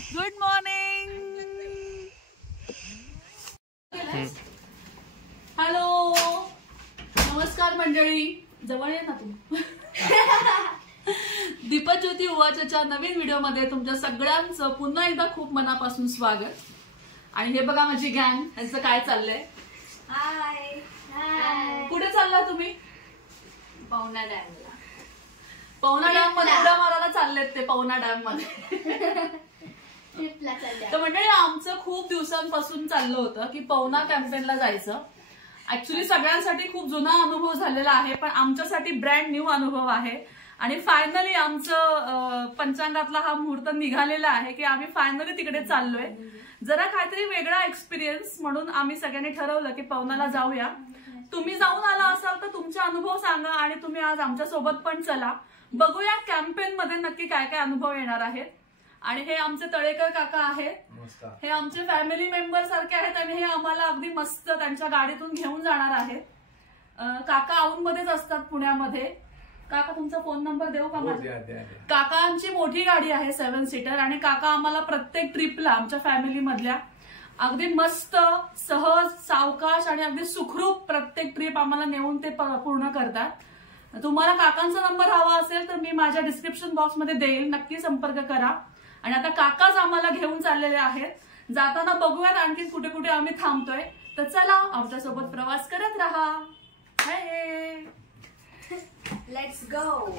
Good morning. Hello नमस्कार मंडळी. जवळ ये ना तू. दीपज्योती उवाचच्या नवीन व्हिडिओमध्ये तुमच्या सगळ्यांचं पुन्हा एकदा खूप मनापासून स्वागत. आणि हे बघा माझी गँग, यांचं काय चाललंय. हाय. कुठे चालला तुम्ही? पवना डॅमला. पवना डॅम मध्ये उड्या मारायला चाललेत ते. पवना डॅम मध्ये तर मंडळी आमचं खूप दिवसांपासून चाललं होतं की पवना कॅम्पेनला जायचं. ऍक्च्युली सगळ्यांसाठी खूप जुना अनुभव झालेला आहे, पण आमच्यासाठी ब्रँड न्यू अनुभव आहे. आणि फायनली आमचं पंचांगातला हा मुहूर्त निघालेला आहे की आम्ही फायनली तिकडे चाललोय. जरा काहीतरी वेगळा एक्सपिरियन्स म्हणून आम्ही सगळ्यांनी ठरवलं की पवनाला जाऊया. तुम्ही जाऊन आला असाल तर तुमचे अनुभव सांगा आणि तुम्ही आज आमच्या सोबत पण चला. बघूया कॅम्पेन मध्ये नक्की काय काय अनुभव येणार आहेत. आणि हे आमचे तळेकर काका आहेत, हे आमचे फॅमिली मेंबर सारखे आहेत आणि हे आम्हाला अगदी मस्त त्यांच्या गाडीतून घेऊन जाणार आहेत. काका औंधमध्येच असतात पुण्यामध्ये. काका तुमचा फोन नंबर देऊ का मला? काकांची मोठी गाडी आहे 7 सीटर आणि काका आम्हाला प्रत्येक ट्रिपला आमच्या फॅमिली मधल्या अगदी मस्त सहज सावकाश आणि अगदी सुखरूप प्रत्येक ट्रिप आम्हाला नेऊन ते पूर्ण करतात. तुम्हाला काकांचा नंबर हवा असेल तर मी माझ्या डिस्क्रिप्शन बॉक्स मध्ये देईल, नक्की संपर्क करा. आणि आता काकाच आम्हाला घेऊन चाललेले आहेत. जाताना बघूयात आणखी कुठे कुठे आम्ही थांबतोय. तर चला आमच्यासोबत प्रवास करत राहा. Let's go.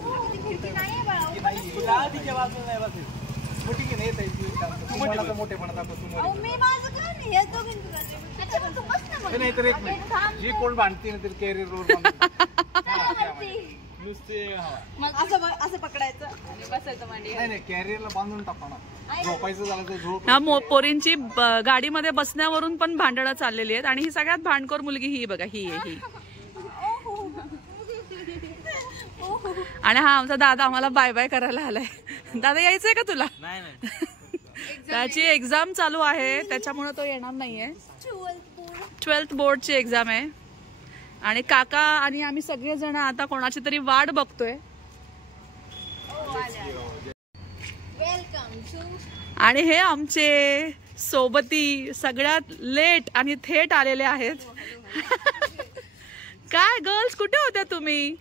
जी कोण भांडती ना तर कॅरियर रोड असं पकडायचं आणि बसायचं मांडी. नाही कॅरियरला बांधून टाकणार. झोपायचं झालं तर झोप. ह्या पोरींची गाडीमध्ये बसण्यावरून पण भांडणं चाललेली आहेत. आणि ही सगळ्यात भांडखोर मुलगी ही बघा, ही आहे ही. आणि हा आमचा दादा आम्हाला बाय बाय करायला आलाय. दादा यायचंय का तुला? त्याची एक्झाम चालू आहे त्याच्यामुळे तो येणार नाहीये. 12th बोर्डची एक्झाम आहे. आणि काका आणि आम्ही सगळेजण आता कोणाची तरी वाट बघतोय. आणि हे आमचे सोबती सगळ्यात लेट आणि थेट आलेले आहेत. काय गर्ल्स कुठे होत्या तुम्ही?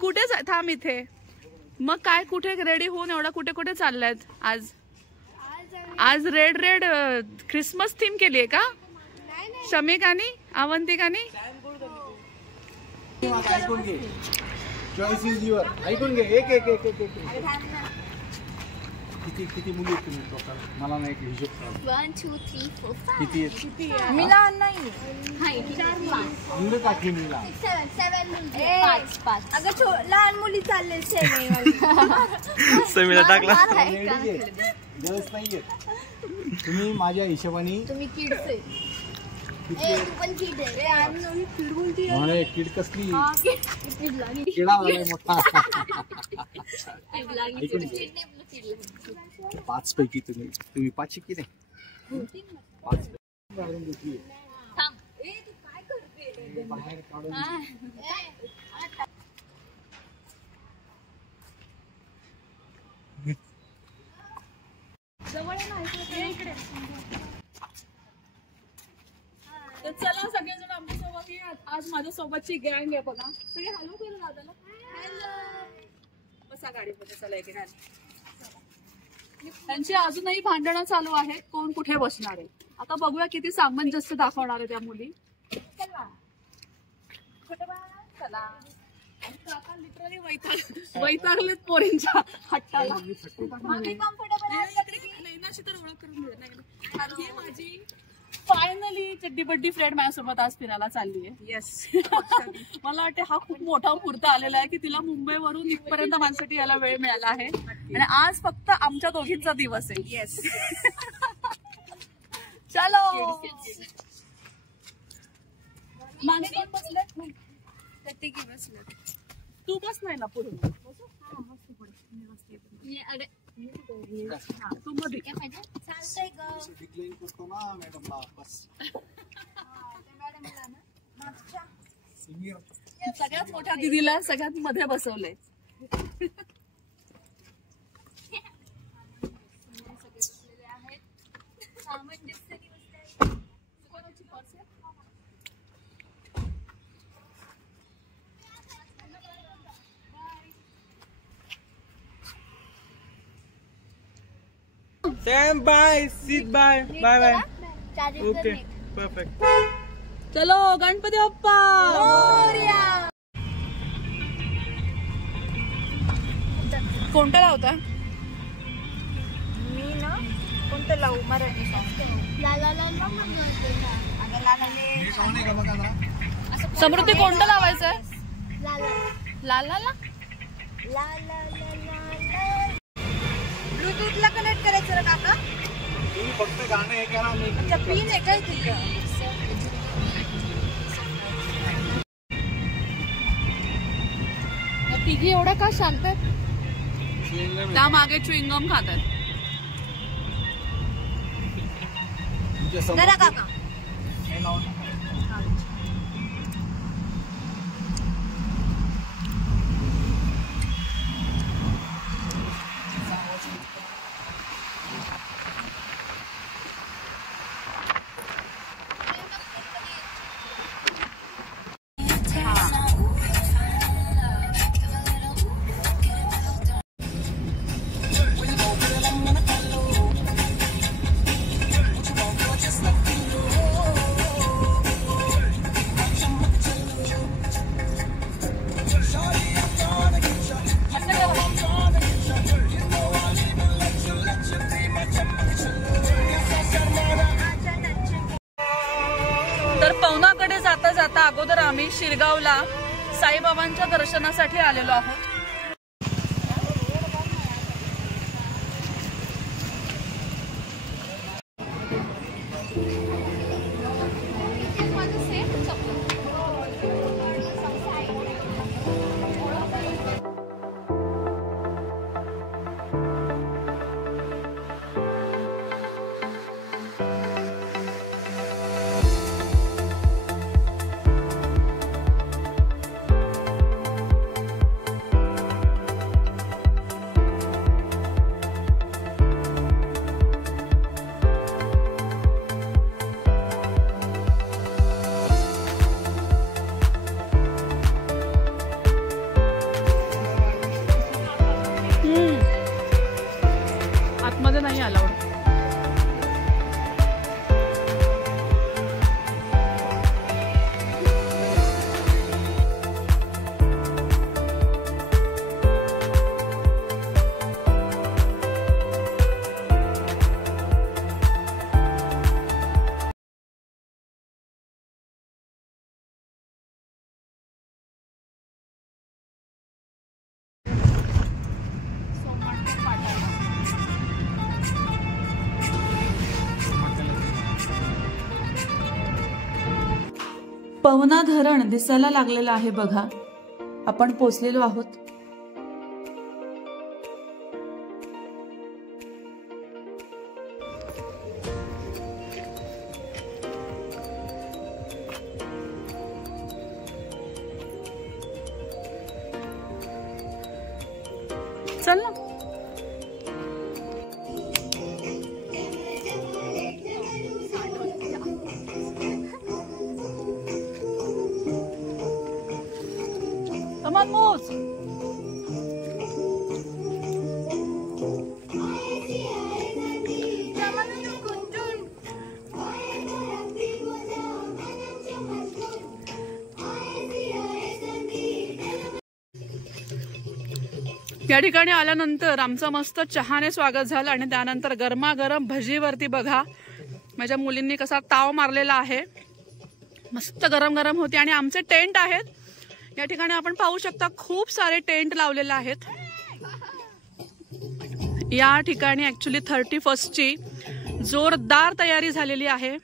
कुठे थांब इथे. मग काय कुठे रेडी होऊन एवढा कुठे कुठे चाललायत आज? आज रेड रेड ख्रिसमस थीम केली आहे का शमिकानी अवंतिकानी? ऐकून घे, चॉईस इज युअर. ऐकून घे. एक एक एक एक किती किती मुली आहेत तुम्ही टोटल? मला नाही हिशोब. 1 2 3 4 5. किती आहेत? मी लहान नाही. मुलं टाकली मीला. 7 5. अगं लहान मुली चालले समीला टाकला. गर्ल्स नाहीये तुम्ही. माझ्या हिशोबाने तुम्ही किड्स आहे. पण किड आहे. किड कसली? किडा मोठा. 5 पैकी तुम्ही 5 की नाही? 5 बाहेर काढून तर चला सगळेजण आमच्या सोबत या. आज माझ्या सोबतची गँग आहे बघा. सगळे हॅलो करू दादाला. बसा गाडीमध्ये. चला एक त्यांची अजूनही भांडणं चालू आहेत कोण कुठे बसणार आहे. आता बघूया किती सामंजस्य दाखवणार आहे त्या मुली. चला. लिटरली वैतागलेत पोरींच्या हट्टाला. लैनाशी तर ओळख करून देत नाही. माझी फायनली चड्डी बड्डी फ्रेंड माझ्यासोबत आज फिरायला चालली आहे. येस. मला वाटतं हा खूप मोठा मुहूर्त आलेला आहे की तिला मुंबईवरून इथपर्यंत माझ्यासाठी यायला वेळ मिळाला आहे. आणि आज फक्त आमच्या दोघींचा दिवस आहे. येस. चलो. मागे कोण बसले? तू बस नाही ना पुढे. तू मध्ये चालतंय करतो ना मॅडमला. बस सगळ्यात मोठ्या दीदीला सगळ्यात मध्ये बसवलंय. Same by seat bye bye bye okay perfect. चलो गणपती बाप्पा. कोणता लावता? मी ना कोणतं लावू? मराठी सॉन्ग. समृद्धी कोणतं लावायचंय? ला ला ला. ब्लूटूथला कनेक्ट करायचं ना काका? तुम्ही फक्त गाणं हे करा. अच्छा पिन आहे काय तुझं? तिघी एवढ्या का शांत आहेत? त्या मागे च्युइंगम खातात. जरा काका तर पवनाकडे जाता जाता अगोदर आम्ही शिरगावला साईबाबांच्या दर्शनासाठी आलेलो आहोत. आतमध्ये नाही अलाउड. पवना धरण दिसायला लागलेलं आहे बघा. आपण पोचलेलो आहोत. चल ना. Come on, Moose. या ठिकाणी आल्यानंतर आमचं मस्त चहाने स्वागत झालं आणि त्यानंतर गरमागरम भजीवरती बघा माझ्या मुलींनी कसा ताव मारलेला आहे. मस्त गरम गरम होती आणि आमचे टेंट आहेत या ठिकाणी आपण पाहू शकता. खूप सारे टेंट लावलेले आहेत या ठिकाणी. ऍक्च्युली 31 ची जोरदार तयारी झालेली आहे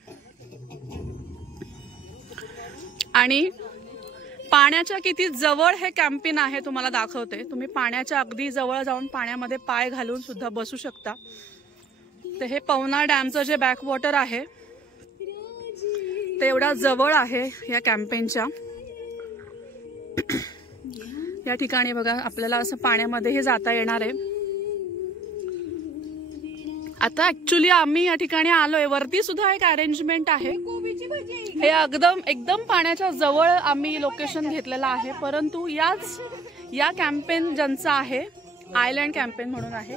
आणि पाण्याच्या किती जवळ हे कॅम्पिंग आहे तुम्हाला दाखवते. तुम्ही पाण्याच्या अगदी जवळ जाऊन पाण्यामध्ये पाय घालून सुद्धा बसू शकता. तर हे पवना डॅमचं जे बॅकवॉटर आहे ते एवढा जवळ आहे या कॅम्पेनच्या. या ठिकाणी बघा आपल्याला असं पाण्यामध्येही जाता येणार आहे. आता ऍक्च्युली आम्ही या ठिकाणी आलोय. वरती सुद्धा एक अरेंजमेंट आहे. हे एकदम पाण्याच्या जवळ आम्ही लोकेशन घेतलेलं आहे. परंतु या कॅम्पेन ज्यांचा आहे आयलँड कॅम्पेन म्हणून आहे.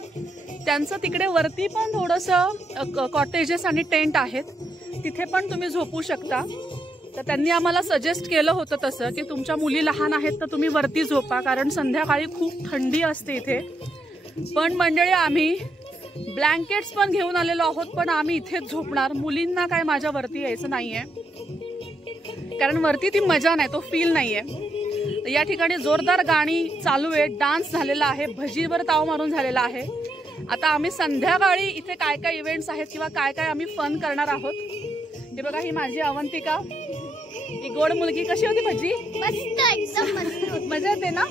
त्यांचं तिकडे वरती पण थोडंसं कॉटेजेस आणि टेंट आहेत, तिथे पण तुम्ही झोपू शकता. तर त्यांनी आम्हाला सजेस्ट केलं होतं तसं की तुमच्या मुली लहान आहेत तर तुम्ही वरती झोपा, कारण संध्याकाळी खूप थंडी असते इथे. पण मंडळी आम्ही ब्लँकेट्स पण घेऊन आलेलो आहोत, पण आम्ही इथेच झोपणार. मुलींना काय माझ्या वरती यायचं नाहीये, कारण वरती ती मजा नाही, तो फील नाहीये. या ठिकाणी जोरदार गाणी चालू आहे, डान्स झालेला आहे, भजीवर ताव मारून झालेला आहे. आता आम्ही संध्याकाळी इथे काय काय इव्हेंट्स आहेत किंवा काय काय आम्ही फन करणार आहोत. हे बघा, ही माझी अवंतिका, ही गोड मुलगी. कशी होती भजी? मस्त, एकदम मस्त. मजा येते ना?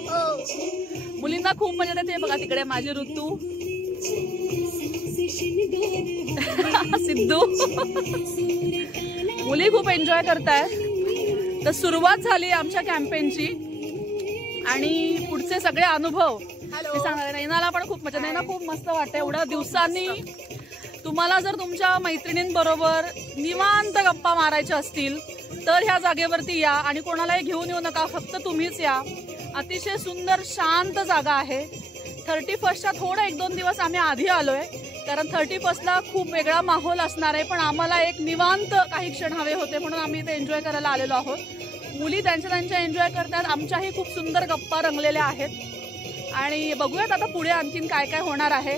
मुलींना खूप मजा येते. बघा तिकडे माझी ऋतू, सिद्धू, मुली खूप एन्जॉय करतायत. तर सुरुवात झाली आमच्या कॅम्पेनची आणि पुढचे सगळे अनुभव मी सांगणार. नैनाला पण खूप मजा, नैना खूप मस्त वाटतं. एवढ्या दिवसांनी तुम्हाला जर तुमच्या मैत्रिणींबरोबर निवांत गप्पा मारायच्या असतील तर ह्या जागेवरती या आणि कोणालाही घेऊन येऊ नका, फक्त तुम्हीच या. अतिशय सुंदर शांत जागा आहे. 31च्या थोडं 1-2 दिवस आम्ही आधी आलोय, कारण 31ला खूप वेगळा माहोल असणार आहे. पण आम्हाला एक निवांत काही क्षण हवे होते म्हणून आम्ही इथे एन्जॉय करायला आलेलो आहोत. मुली त्यांच्या एन्जॉय करतात, आमच्याही खूप सुंदर गप्पा रंगलेल्या आहेत. आणि बघूयात आता पुढे आणखीन काय काय होणार आहे.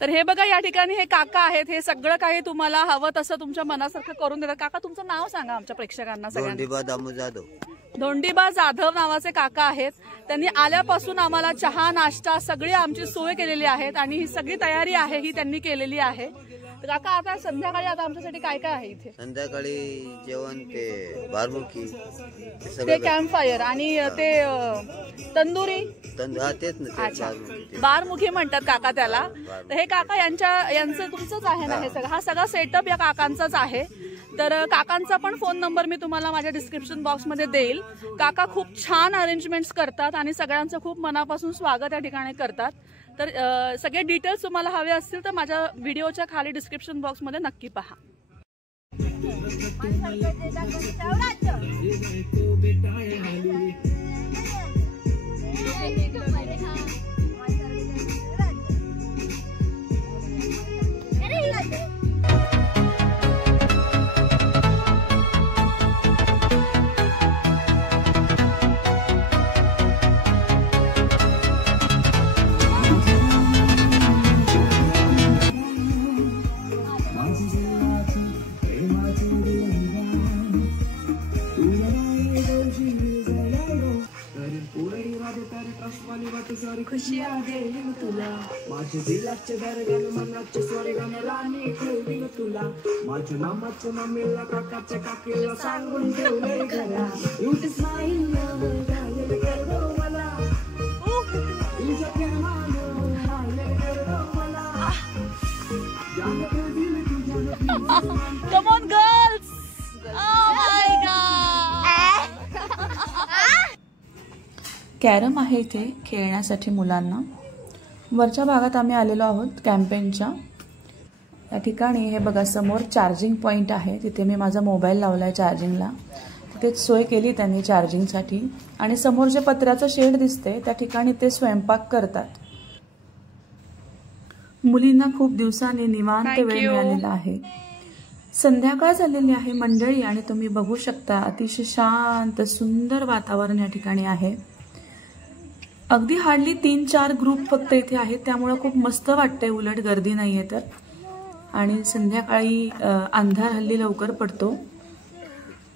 तर हे बघा, या ठिकाणी हे काका आहेत. हे सगळं काही तुम्हाला हवं तसं तुमच्या मनासारखं करून देतात. काका, तुमचं नाव सांगा आमच्या प्रेक्षकांना सगळ्यांना. धोंडीबा दामू जाधव. धोंडीबा जाधव नावाचे काका आहेत. त्यांनी आल्यापासून आम्हाला चहा नाश्ता सगळी आमची सोय केलेली आहेत आणि ही सगळी तयारी आहे ही त्यांनी केलेली आहे. तर काका, आता संध्याकाळी आता आमच्यासाठी काय काय आहे इथे? संध्याकाळी जेवण ते बारमुखी, ते कॅम्प फायर आणि ते तंदुरी. तेच ना, अच्छा, बारमुखी म्हणतात काका त्याला. तर हे काका यांचं तुमचंच आहे ना हे सगळं? हा सगळा सेटअप या काकांचाच आहे. तर काकांचा पण फोन नंबर मी तुम्हाला माझ्या डिस्क्रिप्शन बॉक्समध्ये देईल. काका खूप छान अरेंजमेंट्स करतात आणि सगळ्यांचं खूप मनापासून स्वागत या ठिकाणी करतात. तर सगळे डिटेल्स तुम्हाला हवे असतील तर माझ्या व्हिडिओच्या खाली डिस्क्रिप्शन बॉक्समध्ये नक्की पहा. माझ्या दिलाचे दरगान मनाचे स्वर्गान राणी ठेवली तुला. माझ्या मामाच्या मम्मीला काकाच्या काकीला सांगून ठेवलंय घरा. युट स्माईल घालेल कर मला, तुझं प्रेमान घालेल कर मला. Come on girls! Oh my God! Carrom आहे इथे खेळण्यासाठी मुलांना. वरच्या भागात आम्ही आलेलो आहोत कॅम्पेनच्या. या ठिकाणी हे बघा, समोर चार्जिंग पॉईंट आहे. तिथे मी माझा मोबाईल लावला आहे चार्जिंगला. तिथेच सोय केली त्यांनी चार्जिंगसाठी. आणि समोर जे पत्र्याचं शेड दिसते त्या ठिकाणी ते स्वयंपाक करतात. मुलींना खूप दिवसांनी निवांत वेळ मिळालेला आहे. संध्याकाळ झालेली आहे मंडळी आणि तुम्ही बघू शकता अतिशय शांत सुंदर वातावरण या ठिकाणी आहे. अगदी हार्डली 3-4 ग्रुप फक्त इथे आहेत, त्यामुळे खूप मस्त वाटतंय, उलट गर्दी नाहीये तर. आणि संध्याकाळी अंधार हल्ली लवकर पडतो.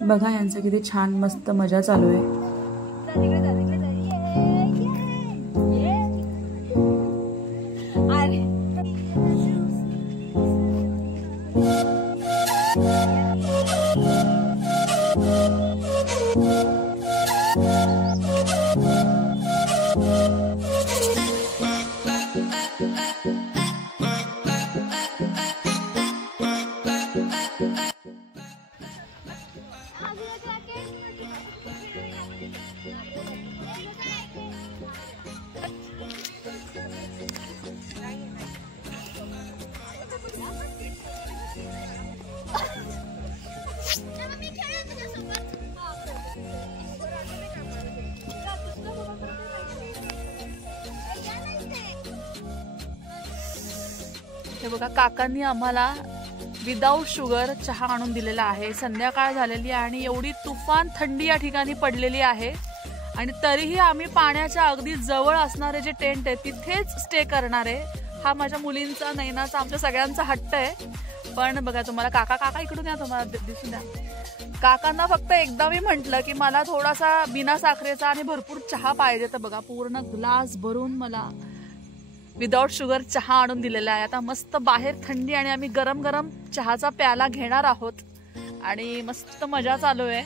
बघा यांचं किती छान मस्त मजा चालू आहे. हे बघा, काकांनी आम्हाला विदाऊट शुगर चहा आणून दिलेला आहे. संध्याकाळ झालेली आहे आणि एवढी तुफान थंडी या ठिकाणी पडलेली आहे आणि तरीही आम्ही पाण्याच्या अगदी जवळ असणारे जे टेंट आहे तिथेच स्टे करणार आहे. हा माझ्या मुलींचा, नैनाचा, आमच्या सगळ्यांचा हट्ट आहे. पण बघा, तुम्हाला काका इकडून या, तुम्हाला दिसून द्या. काकांना फक्त एकदा मी म्हंटल की मला थोडासा बिना साखरेचा आणि भरपूर चहा पाहिजे, तर बघा पूर्ण ग्लास भरून मला विदाऊट शुगर चहा आणून दिलेला आहे. आता मस्त बाहेर थंडी आणि आम्ही गरम गरम चहाचा प्याला घेणार आहोत आणि मस्त मजा चालू आहे.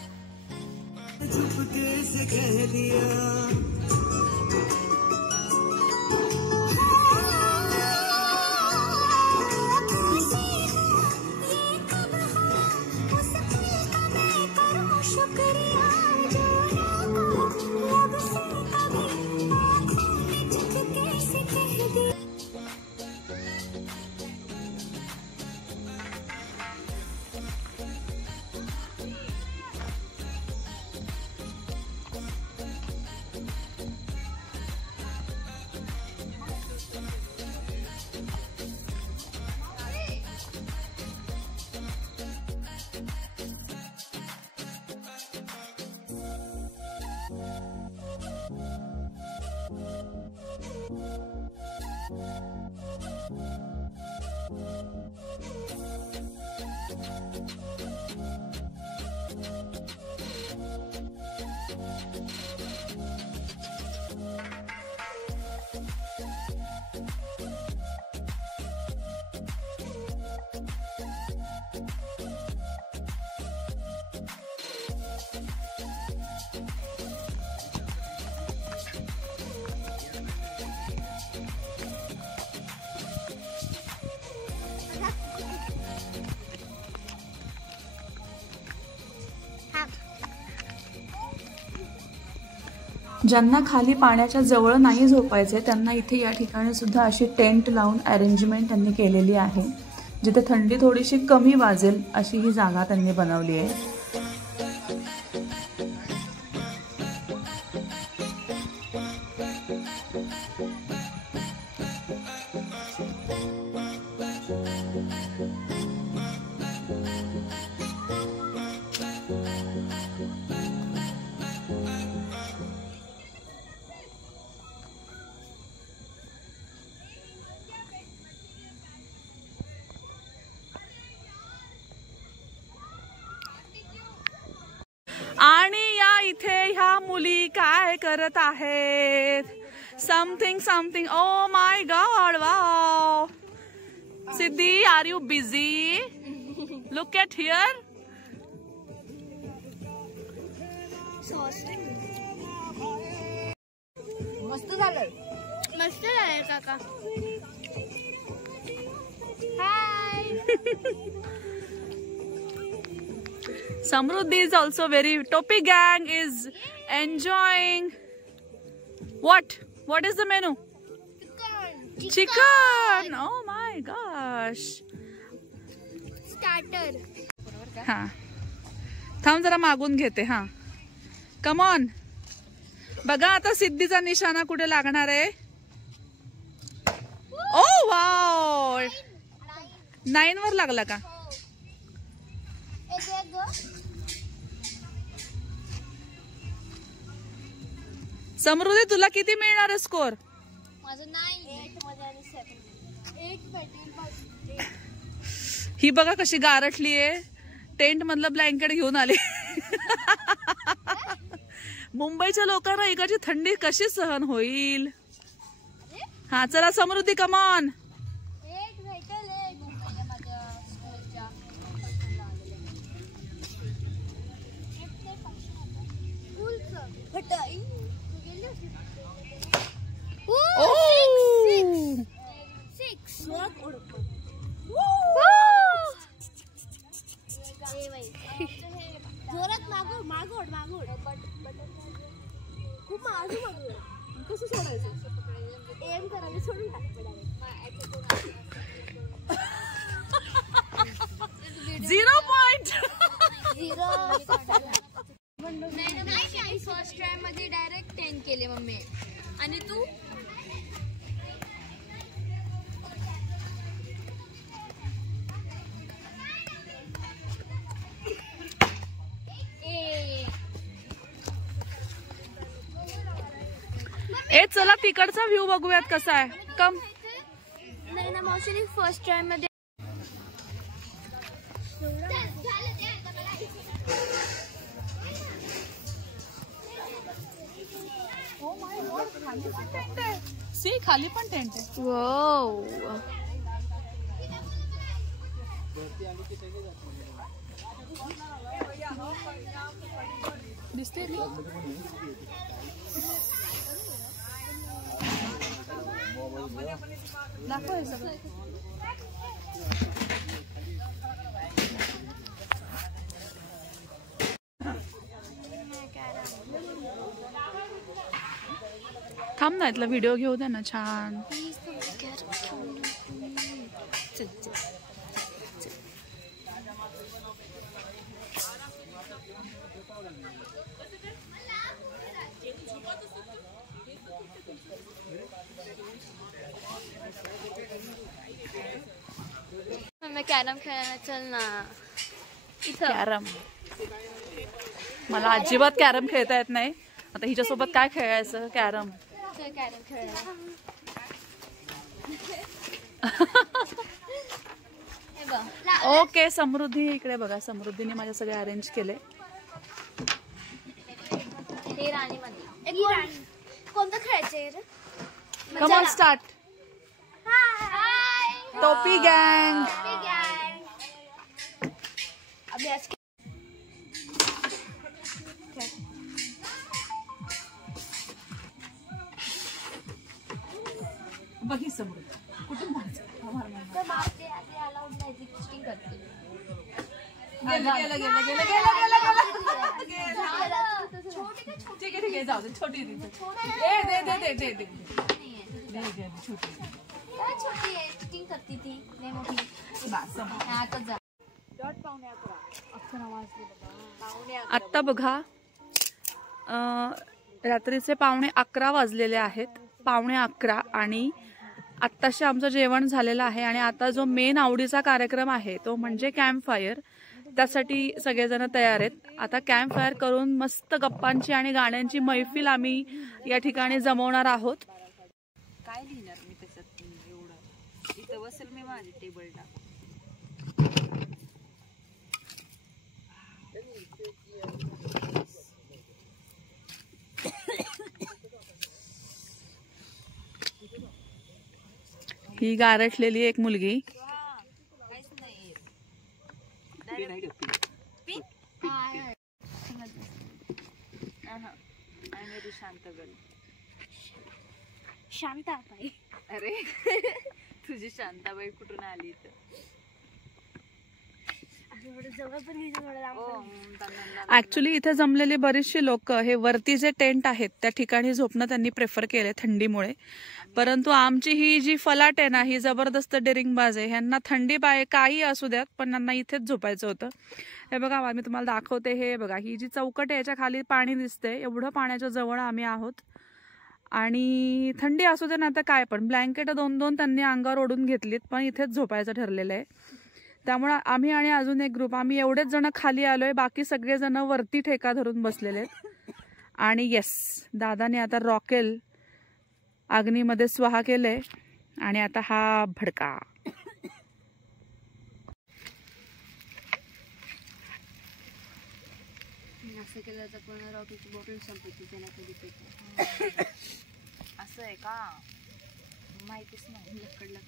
ज्यांना खाली पाण्याच्या जवळ नाही झोपायचे त्यांना इथे या ठिकाणी सुद्धा अशी टेंट लावून अरेंजमेंट त्यांनी केलेली आहे. जिथे थंडी थोडीशी कमी वाजेल अशी ही जागा त्यांनी बनवली आहे. आणि या इथे ह्या मुली काय करत आहेत? Something. Oh my God, wow. Siddhi, are you busy? Look at here. मस्त झालंय काका. हाय. Samruddhi is also very. Topi gang is enjoying. What is the menu? Chicken. Oh my gosh. Starter. हाँ, थांब जरा मागून घेते. हाँ, कम ऑन. बघा आता सिद्धीचा निशाणा कुठे लागणार आहे. ओ वाव, 9 वर लागला का? समृद्धी, तुला किती मिळणार आहे स्कोर? माझं 9. 8 आणि 7. ही बघा कशी गारठली आहे. टेंट मधलं ब्लँकेट घेऊन आली. मुंबईच्या लोकांना इकडची थंडी कशी सहन होईल? हा चला समृद्धी, कमॉन. जोरात मागोड खूप कसं सोडायचं? एम करायला सोडून टाक. 0 पॉइंट. फर्स्ट टाइम मध्ये डायरेक्ट 10 केले मम्मी. आणि तू ए चला तिकडचा व्ह्यू बघूयात कसा आहे. कम नैना मावशीने फर्स्ट टाइम मध्ये सी खाली पण टेंट आहे. दिसते दाखव हे सगळं. थांब ना इथला व्हिडिओ घेऊ दे ना छान. कॅरम खेळायला चल ना. कॅरम मला अजिबात कॅरम खेळता येत नाही. आता हिच्यासोबत काय खेळायचं. कॅरम कॅरम खेळायला. ओके समृद्धी इकडे बघा. समृद्धीने माझे सगळे अरेंज केले. हे राणी मध्ये कोणतं खेळायचंय. Come on start. टोपी गँग. अभ्यास बघी समृद्धी कुठून मारायचं. ठीक आहे ठीक आहे जाऊ दे. छोटी दे छोटी आहे. चिटिंग करती ती नाही मोठी. आता जा. आत्ता बघा रात्रीचे 11:15 वाजलेले आहेत. 11:15 आणि आत्ताशी आमचं जेवण झालेलं आहे. आणि आता जो मेन आवडीचा कार्यक्रम आहे तो म्हणजे कॅम्प फायर. त्यासाठी सगळेजण तयार आहेत. आता कॅम्प फायर करून मस्त गप्पांची आणि गाण्यांची मैफिल आम्ही या ठिकाणी जमवणार आहोत. काय लिहिणार मी त्याच्यात एवढं. इथं बसेल मी माझी टेबल टाक. ही गारठलेली एक मुलगी. शांताबाई. अरे तुझी शांताबाई कुठून आली इथं. ऍक्च्युली इथे जमलेली बरीचशी लोक हे वरती जे टेंट आहेत त्या ठिकाणी झोपणं त्यांनी प्रेफर केले थंडीमुळे. परंतु आमची ही जी फलाट आहे ना ही जबरदस्त डेरिंगबाज आहे. ह्यांना थंडी पाय काही असू द्यात पण त्यांना इथेच झोपायचं होतं. हे बघा मी तुम्हाला दाखवते. हे बघा ही जी चौकट आहे याच्या खाली पाणी दिसते. एवढं पाण्याच्या जवळ आम्ही आहोत. आणि थंडी असू दे ना आता काय पण ब्लँकेट 2-2 त्यांनी अंगावर ओढून घेतलीत पण इथेच झोपायचं ठरलेलं आहे. त्यामुळे आम्ही आणि अजून एक ग्रुप आम्ही एवढेच जण खाली आलोय. बाकी सगळे जण वरती ठेका धरून बसलेले आहेत. आणि येस दादाने आता रॉकेल अग्नीमध्ये स्वाहा केलंय. आणि आता हा भडका. असं केलं तर पण रॉकेलची बॉटल संपत्ती त्यांना कधी पेट. असं आहे का माहितीच नाही. लकडला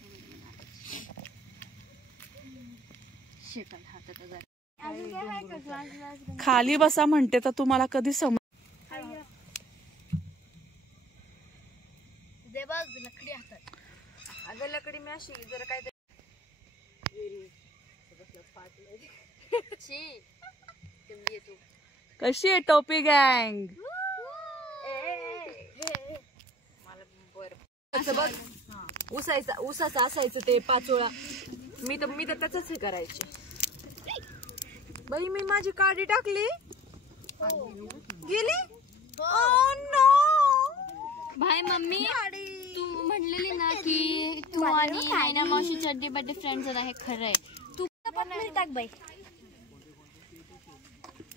शेकल हातात. खाली बसा म्हणते तर तुम्हाला कधी समज. दे बघ लकडी हातात. अगं लकडी मी अशी जर काय कशी आहे टोपी गँग. बघ ऊसाचं असायचं ते पाचोळा. मी तर त्याच हे करायचे. बाई मी माझी काडी टाकली गेली. भाई मम्मी तू म्हणलेली ना की तू आणि नैना मावशीचे बर्थडे फ्रेंड्स आहेत. हे खरं आहे. तू पण टाक बाई.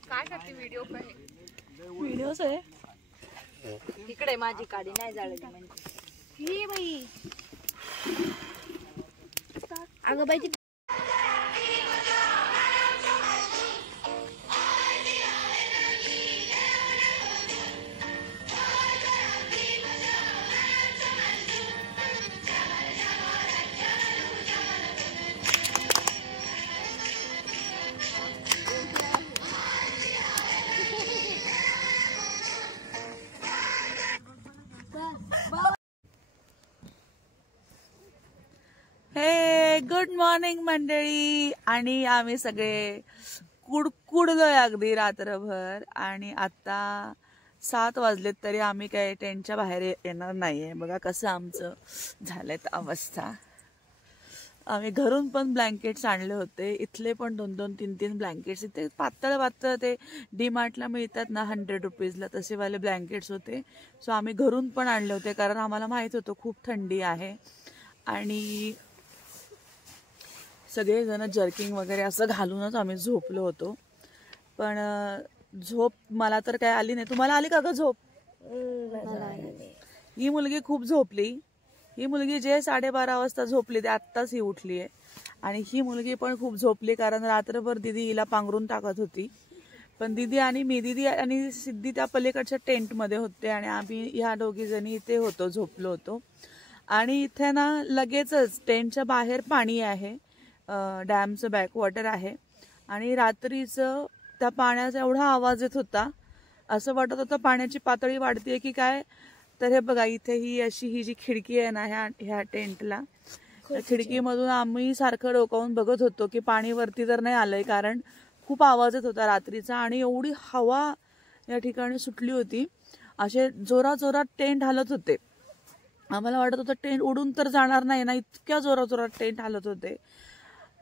काय करते व्हिडिओ. व्हिडिओज आहे इकडे माझी काडी नाही जाळली म्हणजे हे बाई अगं बाई हे गुड मॉर्निंग मंडळी. आणि आम्ही सगळे कुडकुडलोय अगदी रात्रभर आणि आता 7 वाजलेत तरी आम्ही काय टेंटच्या बाहेर येणार नाहीये. बघा कसं आमचं झालंय अवस्था. आम्ही घरून पण ब्लँकेट्स आणले होते, इथले पण 2-2, 3-3 ब्लँकेट्स. इथे पातळ पातळ ते डीमार्टला मिळतात ना 100 रुपीजला, तसे वाले ब्लँकेट्स होते. सो आम्ही घरून पण आणले होते कारण आम्हाला माहित होतं खूप थंडी आहे. आणि सगळेजण जर्किंग वगैरे असं घालूनच आम्ही झोपलो होतो. पण झोप मला तर काय आली नाही. तुम्हाला आली का ग झोप? ही मुलगी खूप झोपली. ही मुलगी जे 12:30 वाजता झोपली ते आत्ताच ही उठली आहे. आणि ही मुलगी पण खूप झोपली कारण रात्रभर दिदी हिला पांघरून टाकत होती. पण दिदी आणि सिद्धी त्या पलीकडच्या टेंटमध्ये होते आणि आम्ही ह्या दोघी जणी इथे होतो, झोपलो होतो. आणि इथे ना लगेचच टेंटच्या बाहेर पाणी आहे, डॅमचं बॅकवॉटर आहे. आणि रात्रीचं त्या पाण्याचा एवढा आवाज येत होता, असं वाटत होतं पाण्याची पातळी वाढते की काय. तर हे बघा इथे ही जी खिडकी आहे ना ह्या टेंटला, खिडकीमधून आम्ही सारखं डोकावून बघत होतो की पाणी वरती तर नाही आलंय, कारण खूप आवाज येत होता रात्रीचा. आणि एवढी हवा या ठिकाणी सुटली होती, असे जोरात टेंट हलत होते. आम्हाला वाटत होतं टेंट उडून तर जाणार नाही ना, इतक्या जोरात टेंट हलत होते.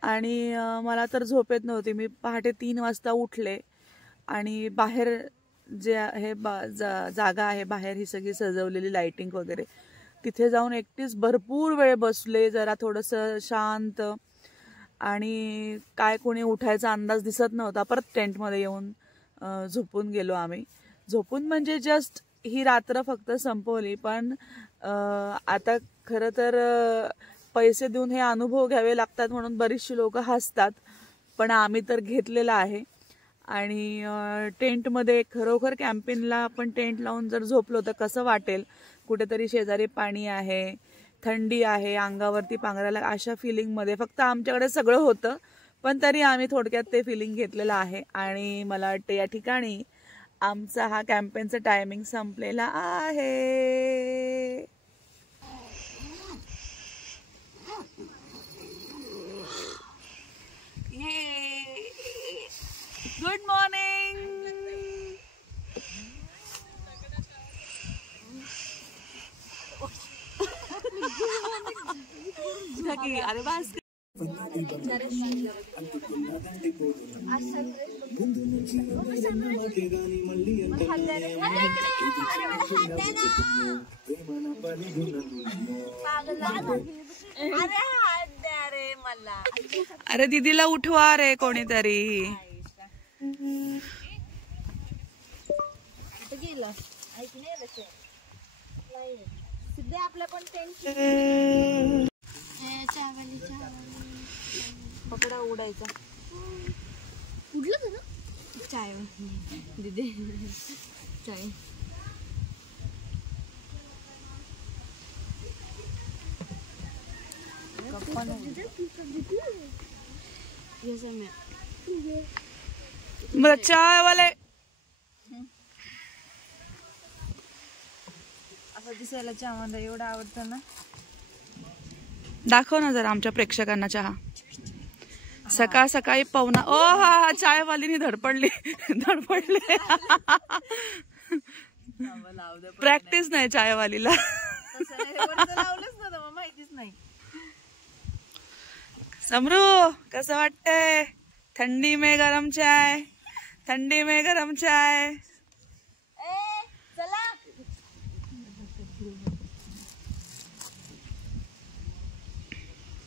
आणि मला तर झोप येत नव्हती. मी पहाटे 3 वाजता उठले आणि बाहेर जे आहे जागा आहे बाहेर ही सगळी सजवलेली लाइटिंग वगैरे, तिथे जाऊन एकटीच भरपूर वेळ बसले, जरा थोडंसं शांत. आणि काय कोणी उठायचा अंदाज दिसत नव्हता. परत टेंटमध्ये येऊन झोपून गेलो आम्ही. झोपून म्हणजे जस्ट ही रात्र फक्त संपवली. पण आता खरं तर पैसे देऊन हे अनुभव घ्यावे लागतात म्हणून बरीचशी लोक हसतात, पण आम्ही तर घेतलेला आहे. आणि टेंटमध्ये खरोखर कॅम्पिंगला आपण टेंट लावून जर झोपलो तर कसं वाटेल. कुठेतरी शेजारी पाणी आहे, थंडी आहे, अंगावरती पांघरायला, अशा फिलिंगमध्ये. फक्त आमच्याकडे सगळं होतं पण तरी आम्ही थोडक्यात ते फिलिंग घेतलेलं आहे. आणि मला वाटतं या ठिकाणी आमचा हा कॅम्पेनचा टायमिंग संपलेला आहे. Good morning. अरे बस अरे दीदीला उठवा रे कोणीतरी. आपल्या पण पकडा उडायचा. उडलं ना चाय दीदी, चाय. मला चाय वाले असं दिसायला चहा मला एवढं आवडतं ना. दाखव ना जरा आमच्या प्रेक्षकांना चहा. सकाळ सकाळी पाहुणा. ओ हा चायवालीनी धडपडली. प्रॅक्टिस नाही चायवालीला. माहितीच नाही. समरू कसं वाटतंय? ठंडी में गरम चाय, ठंडी में गरम चाय. चला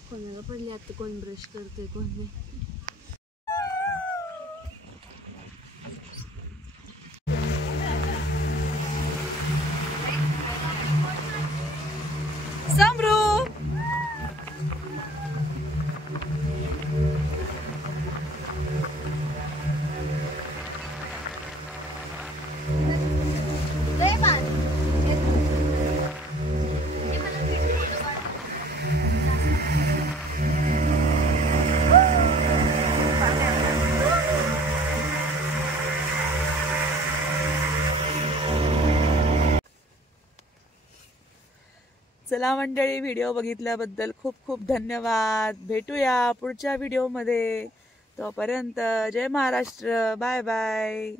कोणाला पडली आता, कोण ब्रश करते कोण नाही. चला मंडळी, व्हिडिओ बघितल्याबद्दल खूप खूप धन्यवाद. भेटूया पुढच्या व्हिडिओमध्ये. तोपर्यंत जय महाराष्ट्र. Bye bye.